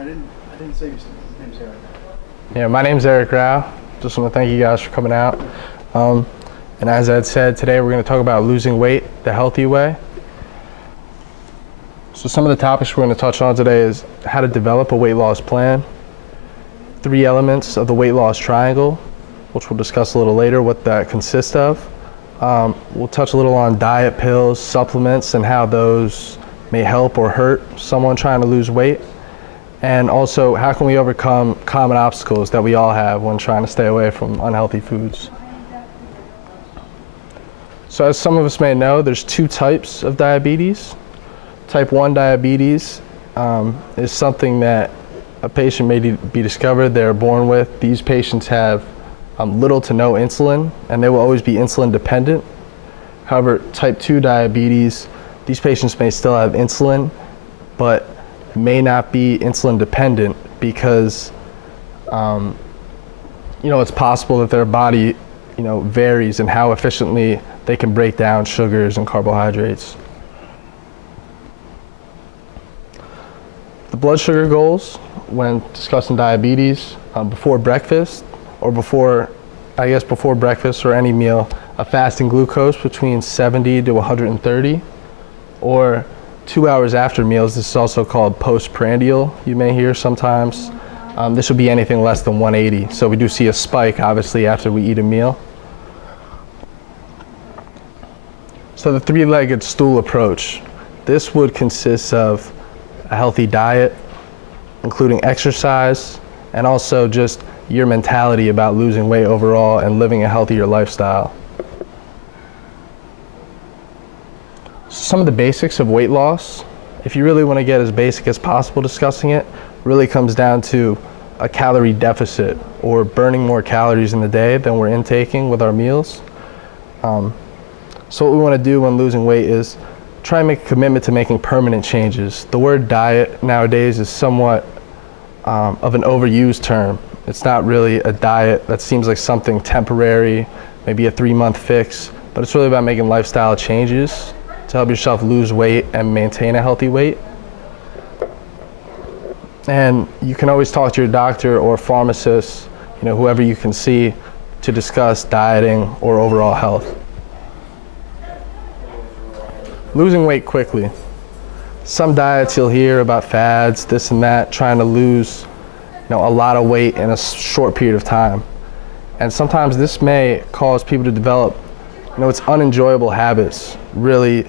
I didn't say your name's Eric. Yeah, my name's Eric Rao. Just want to thank you guys for coming out. And as Ed said, today we're going to talk about losing weight the healthy way. So some of the topics we're going to touch on today is how to develop a weight loss plan, 3 elements of the weight loss triangle, which we'll discuss a little later what that consists of. We'll touch a little on diet, pills, supplements, and how those may help or hurt someone trying to lose weight. And also, how can we overcome common obstacles that we all have when trying to stay away from unhealthy foods? So as some of us may know, there's 2 types of diabetes. Type 1 diabetes is something that a patient may be discovered they're born with. These patients have little to no insulin, and they will always be insulin dependent. However, type 2 diabetes, these patients may still have insulin, but may not be insulin dependent because it's possible that their body varies in how efficiently they can break down sugars and carbohydrates. The blood sugar goals when discussing diabetes before breakfast or before breakfast or any meal, a fasting glucose between 70 to 130, or 2 hours after meals. This is also called postprandial, you may hear sometimes. This would be anything less than 180. So we do see a spike, obviously, after we eat a meal. So the 3-legged stool approach. This would consist of a healthy diet, including exercise, and also just your mentality about losing weight overall and living a healthier lifestyle. Some of the basics of weight loss, if you really want to get as basic as possible discussing it, really comes down to a calorie deficit or burning more calories in the day than we're intaking with our meals. So what we want to do when losing weight is try and make a commitment to making permanent changes. The word diet nowadays is somewhat of an overused term. It's not really a diet. That seems like something temporary, maybe a 3-month fix, but it's really about making lifestyle changes to help yourself lose weight and maintain a healthy weight. And you can always talk to your doctor or pharmacist, whoever you can see, to discuss dieting or overall health. Losing weight quickly. Some diets you'll hear about fads, this and that, trying to lose a lot of weight in a short period of time. And sometimes this may cause people to develop it's unenjoyable habits, really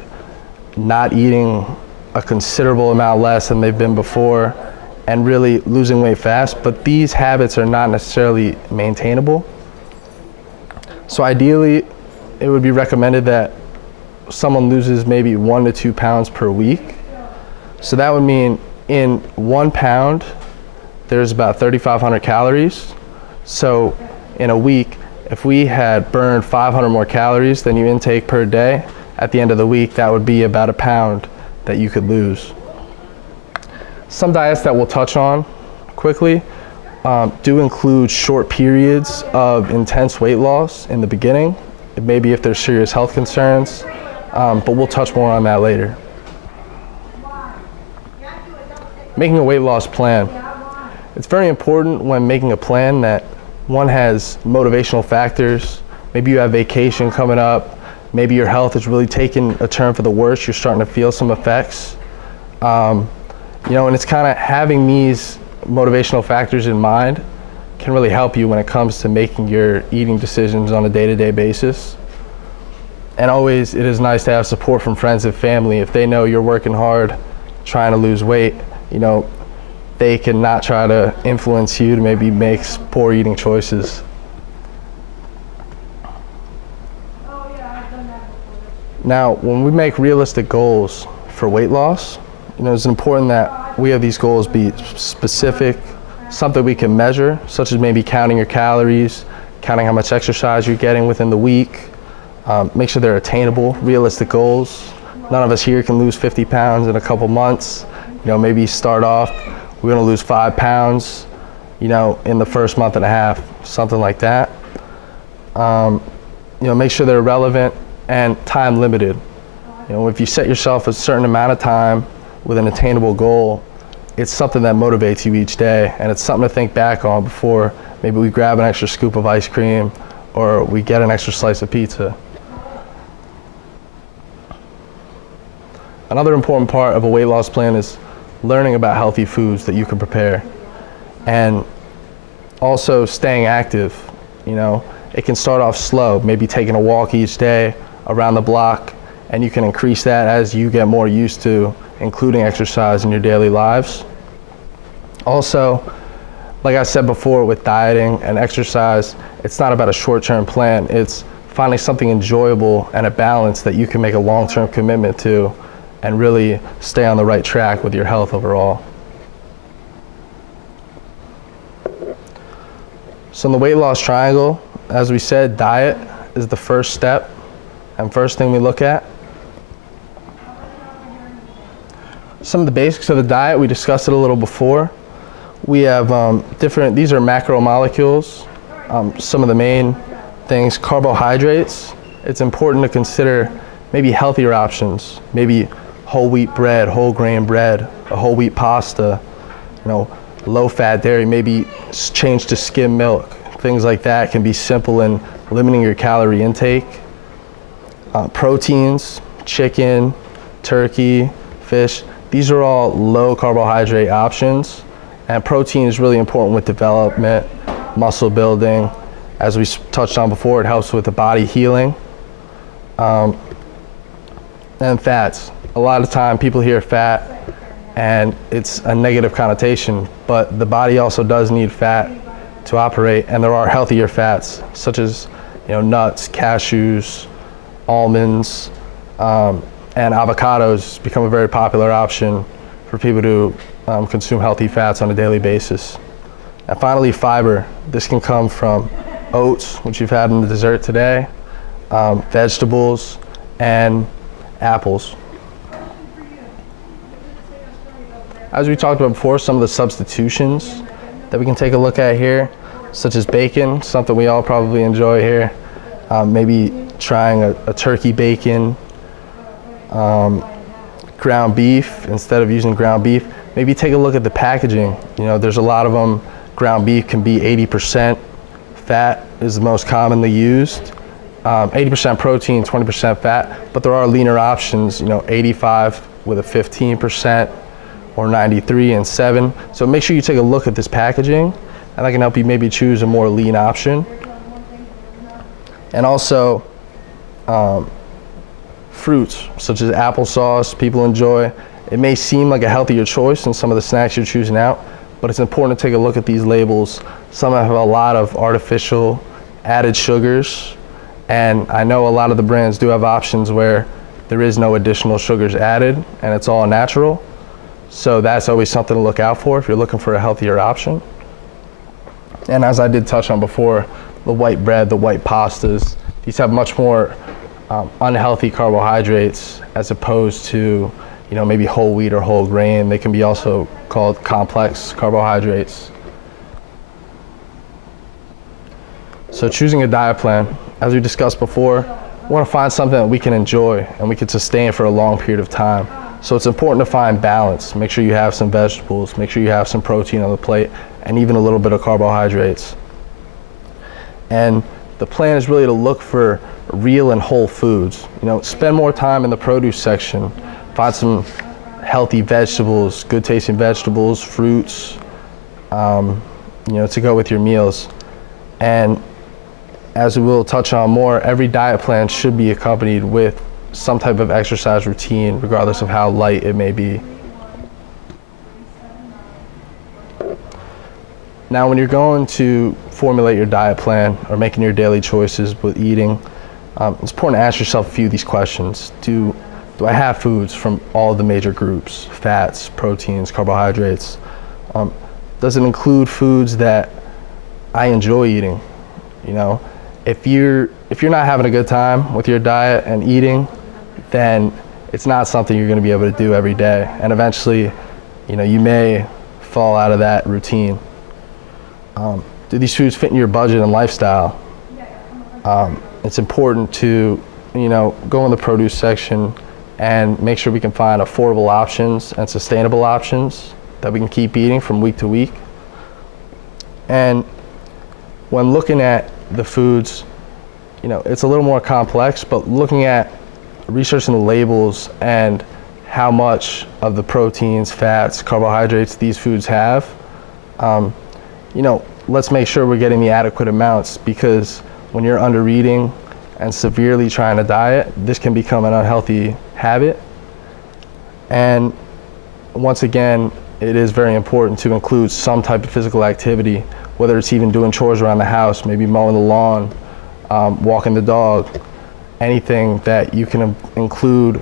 not eating a considerable amount less than they've been before and really losing weight fast, but these habits are not necessarily maintainable. So ideally, it would be recommended that someone loses maybe 1 to 2 pounds per week. So that would mean in 1 pound, there's about 3,500 calories. So in a week, if we had burned 500 more calories than you intake per day, at the end of the week, that would be about 1 pound that you could lose. Some diets that we'll touch on quickly do include short periods of intense weight loss in the beginning. It may be if there's serious health concerns, but we'll touch more on that later. Making a weight loss plan. It's very important when making a plan that one has motivational factors. Maybe you have vacation coming up. Maybe your health is really taking a turn for the worse. You're starting to feel some effects. And it's kind of having these motivational factors in mind can really help you when it comes to making your eating decisions on a day-to-day basis. And always, it is nice to have support from friends and family. If they know you're working hard, trying to lose weight, they can not try to influence you to maybe make poor eating choices. Now, when we make realistic goals for weight loss, it's important that we have these goals be specific, something we can measure, such as maybe counting your calories, counting how much exercise you're getting within the week. Make sure they're attainable, realistic goals. None of us here can lose 50 pounds in a couple months. Maybe start off, we're gonna lose 5 pounds, in the first month and a half, something like that. Make sure they're relevant and time limited. If you set yourself a certain amount of time with an attainable goal, it's something that motivates you each day, and it's something to think back on before maybe we grab an extra scoop of ice cream or we get an extra slice of pizza. Another important part of a weight loss plan is learning about healthy foods that you can prepare, and also staying active. You know, it can start off slow, maybe taking a walk each day around the block, and you can increase that as you get more used to including exercise in your daily lives. Also, like I said before, with dieting and exercise, it's not about a short-term plan. It's finding something enjoyable and a balance that you can make a long-term commitment to and really stay on the right track with your health overall. So in the weight loss triangle, as we said, diet is the first step and first thing we look at. Some of the basics of the diet, we discussed it a little before. We have these are macromolecules. Some of the main things, carbohydrates. It's important to consider maybe healthier options, maybe whole wheat bread, whole grain bread, a whole wheat pasta, low fat dairy, maybe change to skim milk. Things like that can be simple in limiting your calorie intake. Proteins, chicken, turkey, fish, these are all low carbohydrate options. And protein is really important with development, muscle building. As we touched on before, it helps with the body healing. And fats. A lot of time people hear fat and it's a negative connotation, but the body also does need fat to operate, and there are healthier fats such as nuts, cashews, almonds, and avocados become a very popular option for people to consume healthy fats on a daily basis. And finally, fiber. This can come from oats, which you've had in the dessert today, vegetables, and apples. As we talked about before, some of the substitutions that we can take a look at here, such as bacon, something we all probably enjoy here. Maybe trying a turkey bacon, ground beef, instead of using ground beef. Maybe take a look at the packaging. There's a lot of them. Ground beef can be 80% fat is the most commonly used. 80% protein, 20% fat, but there are leaner options, 85 with a 15%, or 93 and 7. So make sure you take a look at this packaging, and that can help you maybe choose a more lean option. And also fruits, such as applesauce, people enjoy. It may seem like a healthier choice than some of the snacks you're choosing out, but it's important to take a look at these labels. Some have a lot of artificial added sugars, and I know a lot of the brands do have options where there is no additional sugars added and it's all natural. So that's always something to look out for if you're looking for a healthier option. And as I did touch on before, the white bread, the white pastas, these have much more unhealthy carbohydrates as opposed to maybe whole wheat or whole grain. They can be also called complex carbohydrates. So choosing a diet plan, as we discussed before, we want to find something that we can enjoy and we can sustain for a long period of time. So it's important to find balance. Make sure you have some vegetables, make sure you have some protein on the plate, and even a little bit of carbohydrates. And the plan is really to look for real and whole foods. Spend more time in the produce section. Find some healthy vegetables, good tasting vegetables, fruits, to go with your meals. And as we will touch on more, every diet plan should be accompanied with some type of exercise routine, regardless of how light it may be. Now, when you're going to formulate your diet plan or making your daily choices with eating, it's important to ask yourself a few of these questions. Do I have foods from all the major groups? Fats, proteins, carbohydrates? Does it include foods that I enjoy eating? If you're not having a good time with your diet and eating, then it's not something you're going to be able to do every day. And eventually, you may fall out of that routine. Do these foods fit in your budget and lifestyle? It's important to, go in the produce section and make sure we can find affordable options and sustainable options. that we can keep eating from week to week. And when looking at the foods, you know, it's a little more complex, but looking at researching the labels and how much of the proteins, fats, carbohydrates these foods have, you know, let's make sure we're getting the adequate amounts, because when you're under eating and severely trying to diet, this can become an unhealthy habit. And once again, it is very important to include some type of physical activity, whether it's even doing chores around the house, maybe mowing the lawn, walking the dog, anything that you can include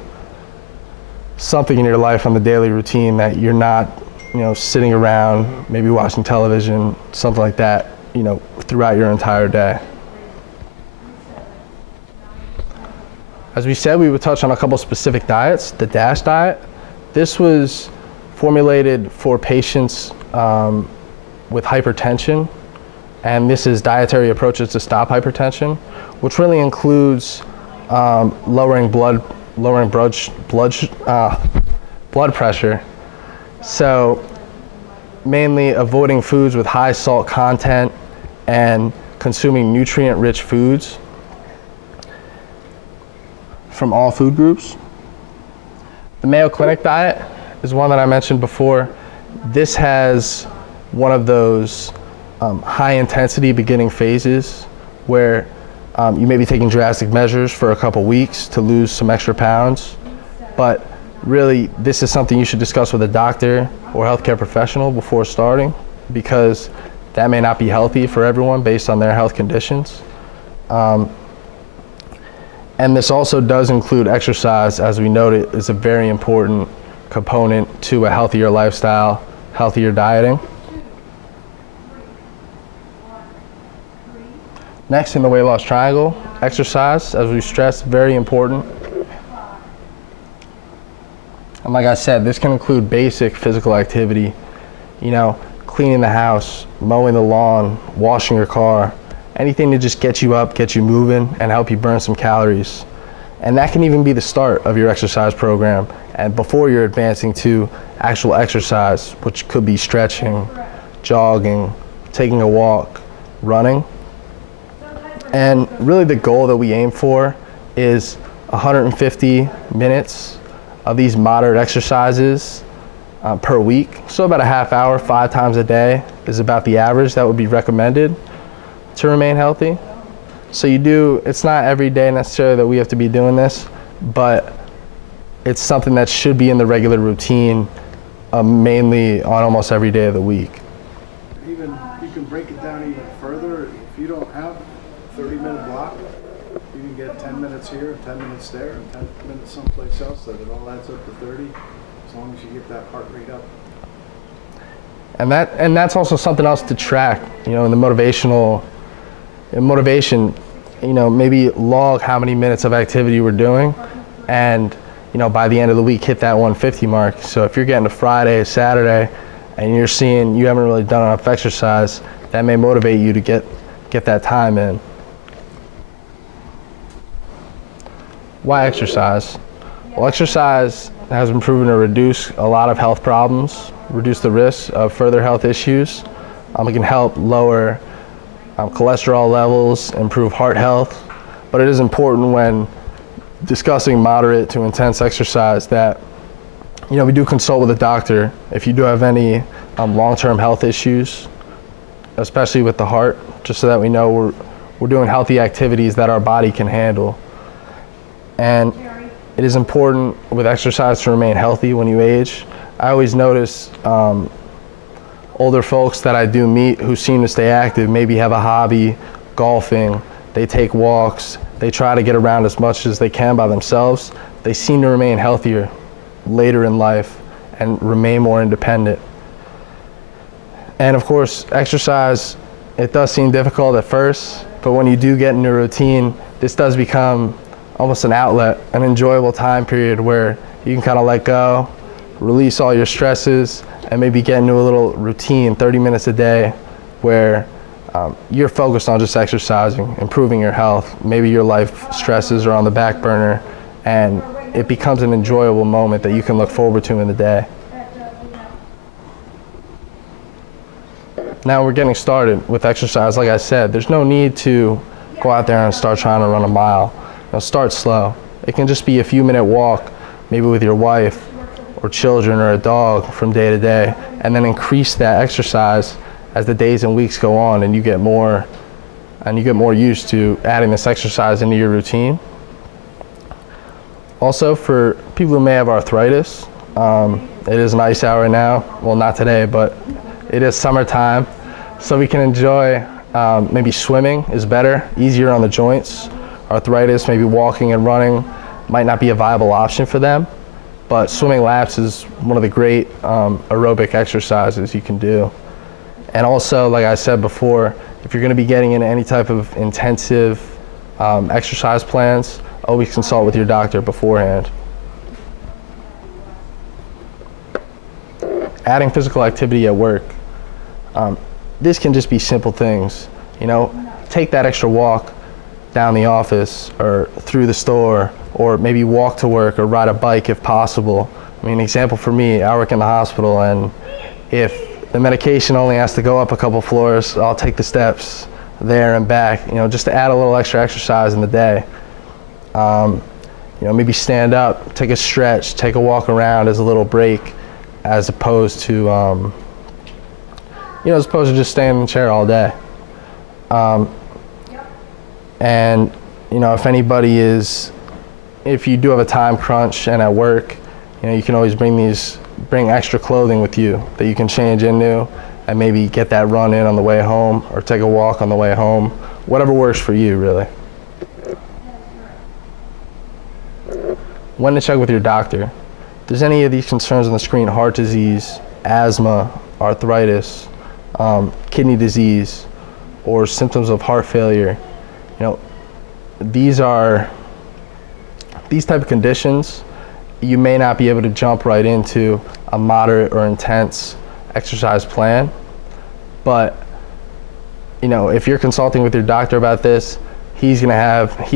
something in your life on the daily routine that you're not, you know, sitting around, maybe watching television, something like that, you know, throughout your entire day. As we said, we would touch on a couple specific diets. The DASH diet, this was formulated for patients with hypertension, and this is dietary approaches to stop hypertension, which really includes lowering blood pressure. So mainly avoiding foods with high salt content and consuming nutrient-rich foods from all food groups. The Mayo Clinic diet is one that I mentioned before. This has one of those high intensity beginning phases where you may be taking drastic measures for a couple weeks to lose some extra pounds, but really this is something you should discuss with a doctor or healthcare professional before starting, because that may not be healthy for everyone based on their health conditions. And this also does include exercise, as we noted, is a very important component to a healthier lifestyle, healthier dieting. Next, in the weight loss triangle, exercise, as we stressed, very important. And like I said, this can include basic physical activity, you know, cleaning the house, mowing the lawn, washing your car, anything to just get you up, get you moving, and help you burn some calories. And that can even be the start of your exercise program, and before you're advancing to actual exercise, which could be stretching, jogging, taking a walk, running. And really the goal that we aim for is 150 minutes of these moderate exercises per week. So about a half hour, 5 times a day is about the average that would be recommended to remain healthy. So it's not every day necessarily that we have to be doing this, but it's something that should be in the regular routine, mainly on almost every day of the week. Even you can break it down even further. If you don't have a 30-minute block, you can get 10 minutes here, 10 minutes there, and 10 minutes someplace else, so it all adds up to 30, as long as you get that heart rate up. And that's also something else to track, you know, in the motivation, you know, maybe log how many minutes of activity we're doing, and, you know, by the end of the week, hit that 150 mark. So if you're getting to Friday, Saturday, and you're seeing you haven't really done enough exercise, that may motivate you to get that time in. Why exercise? Well, exercise has been proven to reduce a lot of health problems, reduce the risk of further health issues. It can help lower cholesterol levels, improve heart health, but it is important when discussing moderate to intense exercise that, you know, we do consult with a doctor if you do have any long-term health issues, especially with the heart, just so that we know we're doing healthy activities that our body can handle. And it is important with exercise to remain healthy when you age. I always notice older folks that I do meet who seem to stay active, maybe have a hobby, golfing, they take walks, they try to get around as much as they can by themselves. They seem to remain healthier later in life and remain more independent. And of course, exercise, it does seem difficult at first, but when you do get into a routine, this does become almost an outlet, an enjoyable time period where you can kind of let go, release all your stresses, and maybe get into a little routine, 30 minutes a day, where you're focused on just exercising, improving your health. Maybe your life stresses are on the back burner, and it becomes an enjoyable moment that you can look forward to in the day. Now we're getting started with exercise. Like I said, there's no need to go out there and start trying to run a mile. Start slow. It can just be a few minute walk, maybe with your wife or children or a dog from day to day, and then increase that exercise as the days and weeks go on, and you get more used to adding this exercise into your routine. Also, for people who may have arthritis, it is nice out right now. Well, not today, but it is summertime, so we can enjoy maybe swimming is better, easier on the joints. Arthritis, maybe walking and running might not be a viable option for them, but swimming laps is one of the great aerobic exercises you can do. And also, like I said before, if you're going to be getting into any type of intensive exercise plans, always consult with your doctor beforehand. Adding physical activity at work. This can just be simple things. Take that extra walk down the office or through the store, or maybe walk to work or ride a bike if possible. I mean, example for me, I work in the hospital, and if the medication only has to go up a couple floors, I'll take the steps there and back, just to add a little extra exercise in the day. Maybe stand up, take a stretch, take a walk around as a little break, as opposed to just staying in the chair all day. And if you do have a time crunch and at work, you can always bring extra clothing with you that you can change into and maybe get that run in on the way home or take a walk on the way home, whatever works for you, really. When to check with your doctor. If there's any of these concerns on the screen, heart disease, asthma, arthritis, kidney disease, or symptoms of heart failure, these type of conditions, you may not be able to jump right into a moderate or intense exercise plan. But, if you're consulting with your doctor about this, he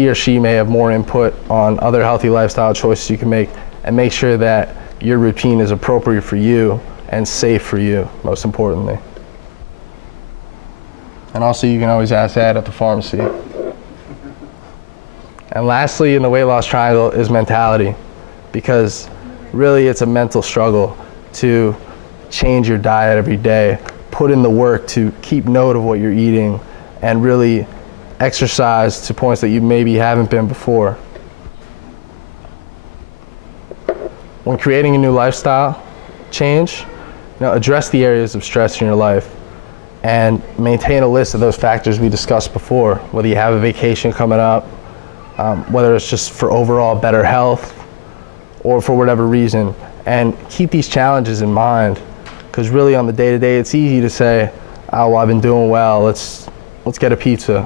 or she may have more input on other healthy lifestyle choices you can make, and make sure that your routine is appropriate for you and safe for you, most importantly. And also, you can always ask Ed at the pharmacy. And lastly, in the weight loss triangle is mentality, because really it's a mental struggle to change your diet every day, put in the work to keep note of what you're eating, and really exercise to points that you maybe haven't been before. When creating a new lifestyle change, address the areas of stress in your life and maintain a list of those factors we discussed before, whether you have a vacation coming up, whether it's just for overall better health or for whatever reason, and keep these challenges in mind, because really on the day-to-day it's easy to say, oh, well, I've been doing well, let's get a pizza.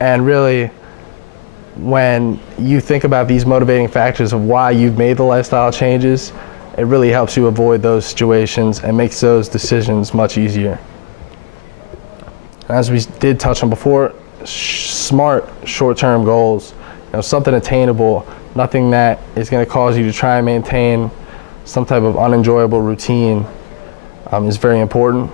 And really, when you think about these motivating factors of why you've made the lifestyle changes, it really helps you avoid those situations and makes those decisions much easier. As we did touch on before, smart short-term goals, something attainable, nothing that is going to cause you to try and maintain some type of unenjoyable routine is very important.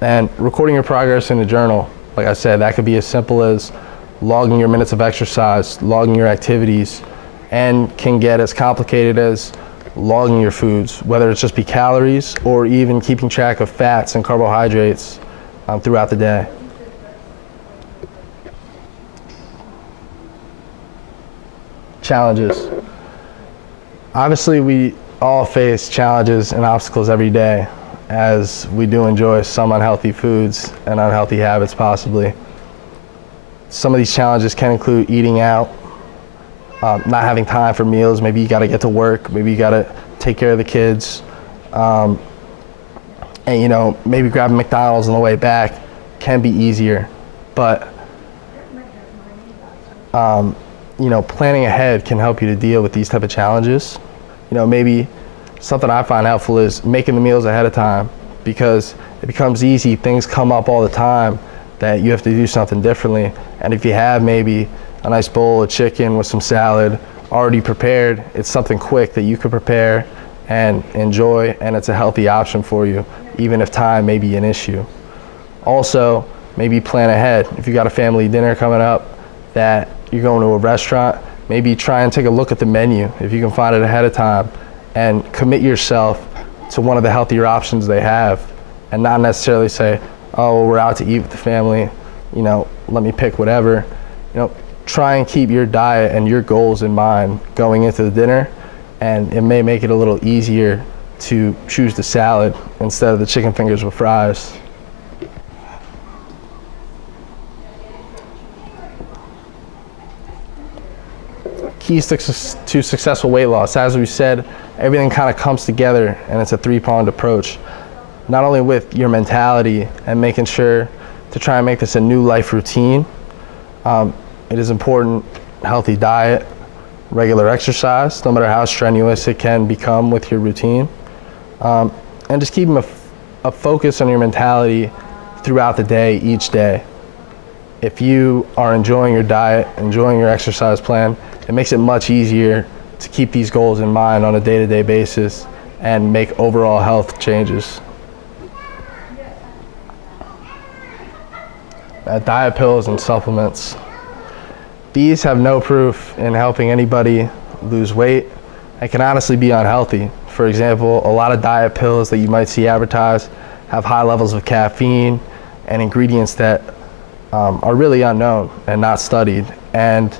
And recording your progress in a journal, like I said, that could be as simple as logging your minutes of exercise, logging your activities, and can get as complicated as logging your foods, whether it's just be calories or even keeping track of fats and carbohydrates throughout the day. Challenges. Obviously, we all face challenges and obstacles every day, as we do enjoy some unhealthy foods and unhealthy habits possibly. Some of these challenges can include eating out, not having time for meals. Maybe you got to get to work. Maybe you got to take care of the kids. And maybe grabbing McDonald's on the way back can be easier. But planning ahead can help you to deal with these type of challenges. Maybe something I find helpful is making the meals ahead of time, because it becomes easy. Things come up all the time that you have to do something differently. And if you have maybe a nice bowl of chicken with some salad already prepared, it's something quick that you could prepare and enjoy, and it's a healthy option for you, even if time may be an issue. Also, maybe plan ahead. If you got a family dinner coming up that you're going to a restaurant, maybe try and take a look at the menu if you can find it ahead of time, and commit yourself to one of the healthier options they have, and not necessarily say, oh, well, we're out to eat with the family, you know, let me pick whatever. You know, try and keep your diet and your goals in mind going into the dinner, and it may make it a little easier to choose the salad instead of the chicken fingers with fries. Keys to successful weight loss. As we said, everything kind of comes together, and it's a three-pronged approach. Not only with your mentality and making sure to try and make this a new life routine, it is important, healthy diet, regular exercise, no matter how strenuous it can become with your routine, and just keeping a focus on your mentality throughout the day, each day. If you are enjoying your diet, enjoying your exercise plan, it makes it much easier to keep these goals in mind on a day-to-day basis and make overall health changes. Diet pills and supplements. These have no proof in helping anybody lose weight and can honestly be unhealthy. For example, a lot of diet pills that you might see advertised have high levels of caffeine and ingredients that are really unknown and not studied. And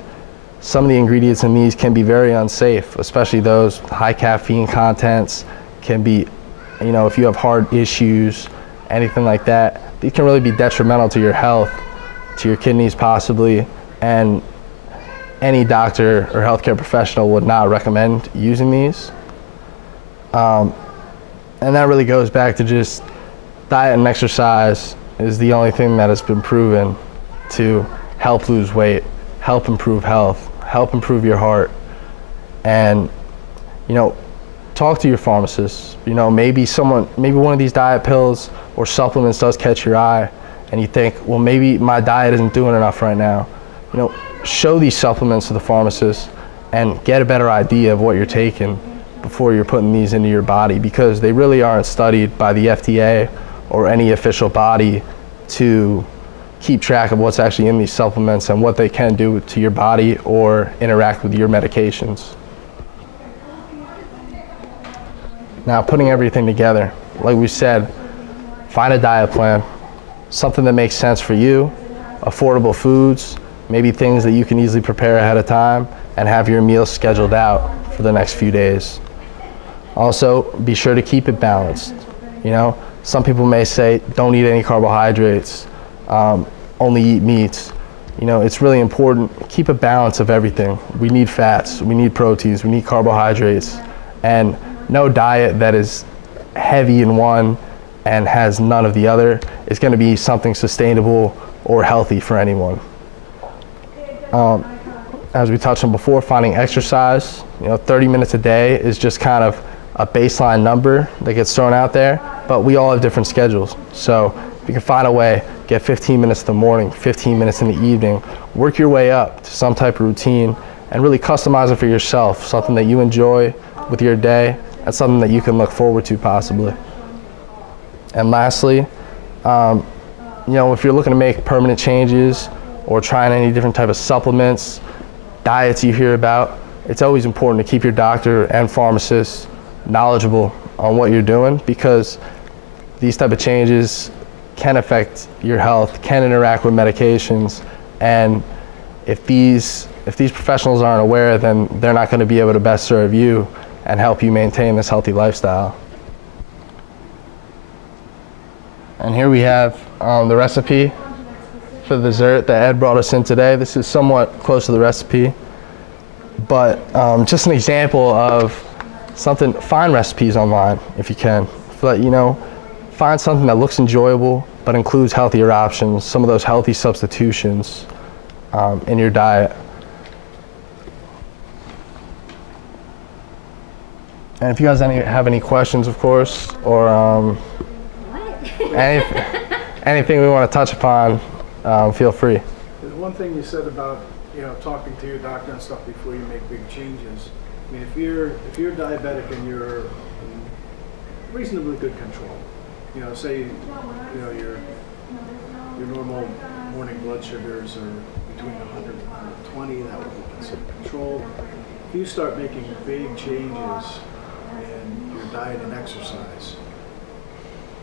some of the ingredients in these can be very unsafe, especially those high caffeine contents can be, you know, if you have heart issues, anything like that, these can really be detrimental to your health, to your kidneys possibly, and any doctor or healthcare professional would not recommend using these. And that really goes back to just diet and exercise is the only thing that has been proven to help lose weight, help improve health, help improve your heart. And, you know, talk to your pharmacist. You know, maybe one of these diet pills or supplements does catch your eye and you think, well, maybe my diet isn't doing enough right now. You know, show these supplements to the pharmacist and get a better idea of what you're taking before you're putting these into your body, because they really aren't studied by the FDA or any official body to keep track of what's actually in these supplements and what they can do to your body or interact with your medications. Now, putting everything together, like we said, find a diet plan, something that makes sense for you, affordable foods, maybe things that you can easily prepare ahead of time, and have your meals scheduled out for the next few days. Also, be sure to keep it balanced. You know, some people may say, don't eat any carbohydrates, only eat meats. You know, it's really important, keep a balance of everything. We need fats, we need proteins, we need carbohydrates, and no diet that is heavy in one and has none of the other is going to be something sustainable or healthy for anyone. As we touched on before, finding exercise, you know, 30 minutes a day is just kind of a baseline number that gets thrown out there, but we all have different schedules. So if you can find a way, get 15 minutes in the morning, 15 minutes in the evening, work your way up to some type of routine and really customize it for yourself, something that you enjoy with your day and something that you can look forward to possibly. And lastly, you know, if you're looking to make permanent changes or trying any different type of supplements, diets you hear about, it's always important to keep your doctor and pharmacist knowledgeable on what you're doing, because these type of changes can affect your health, can interact with medications, and if these professionals aren't aware, then they're not going to be able to best serve you and help you maintain this healthy lifestyle. And here we have the recipe for the dessert that Ed brought us in today. This is somewhat close to the recipe, but just an example of something. Find recipes online if you can. But, you know, find something that looks enjoyable but includes healthier options, some of those healthy substitutions in your diet. And if you guys have any questions, of course, or anything we want to touch upon, feel free. There's one thing you said about, you know, talking to your doctor and stuff before you make big changes. I mean, if you're diabetic and you're in reasonably good control, you know, say, you know, you're your normal morning blood sugars are between 100 and 120, that would be considered controlled. If you start making big changes in your diet and exercise,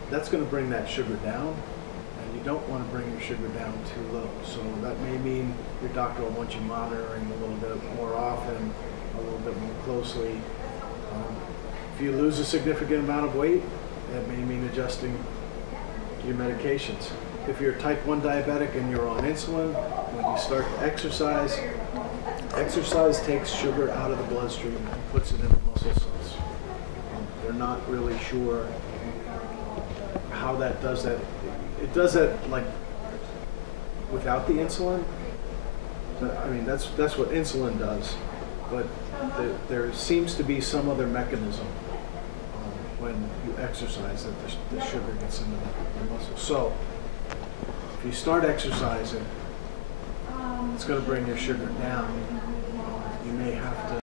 that's going to bring that sugar down, and you don't want to bring your sugar down too low. So that may mean your doctor will want you monitoring a little bit more often, a little bit more closely. If you lose a significant amount of weight, that may mean adjusting your medications. If you're type 1 diabetic and you're on insulin, when you start to exercise, exercise takes sugar out of the bloodstream and puts it in the muscle cells. They're not really sure how that does that. It does that like without the insulin. But, I mean, that's what insulin does. But there seems to be some other mechanism when you exercise that the sugar gets into the muscle. So if you start exercising, it's going to bring your sugar down. You may have to